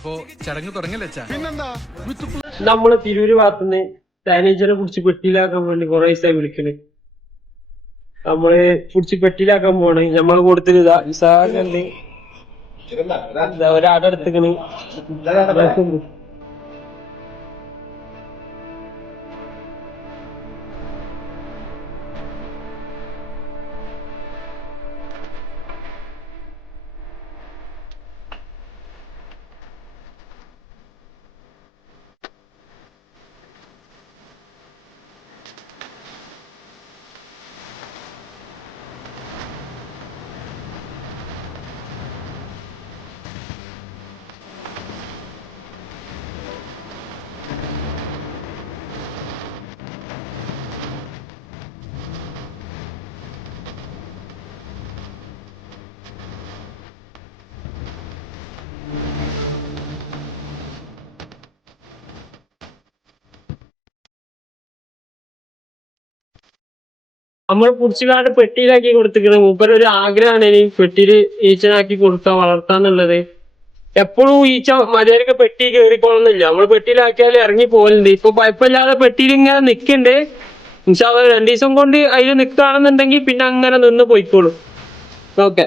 അപ്പോ ചടങ്ങ് തുടങ്ങല്ലേ അച്ഛാ? നമ്മള് തിരൂര് ഭാഗത്തുനിന്ന് സാനിറ്റൈസറെ കുടിച്ച് പെട്ടിയിലാക്കാൻ വേണ്ടി കുറെ ദിവസമായി വിളിക്കണ്. നമ്മള് കുടിച്ച് പെട്ടിയിലാക്കാൻ പോണ്. നമ്മള് കൊടുത്തിട്ട് ഒരാടെടുത്തിക്കണ്. നമ്മള് പുടിച്ചുകാണ്ട് പെട്ടിയിലാക്കി കൊടുത്തിക്കണ്. മൂപ്പര് ഒരു ആഗ്രഹമാണ് ഇനി പെട്ടിയില് ഈച്ചനാക്കി കൊടുക്കുക, വളർത്താന്നുള്ളത്. എപ്പോഴും ഈച്ച മര്യാദക്ക് പെട്ടി കയറിക്കോളുന്നില്ല. നമ്മള് പെട്ടിയിലാക്കിയാൽ ഇറങ്ങി പോകലുണ്ട്. ഇപ്പൊ കുഴപ്പമില്ലാതെ പെട്ടിയിൽ ഇങ്ങനെ നിക്കണ്ട്. ഇൻഷാ അല്ലാഹ് 2 ദിവസം കൊണ്ട് അതിൽ നിൽക്കുകയാണെന്നുണ്ടെങ്കിൽ പിന്നെ അങ്ങനെ നിന്ന് പോയിക്കോളും. ഓക്കെ.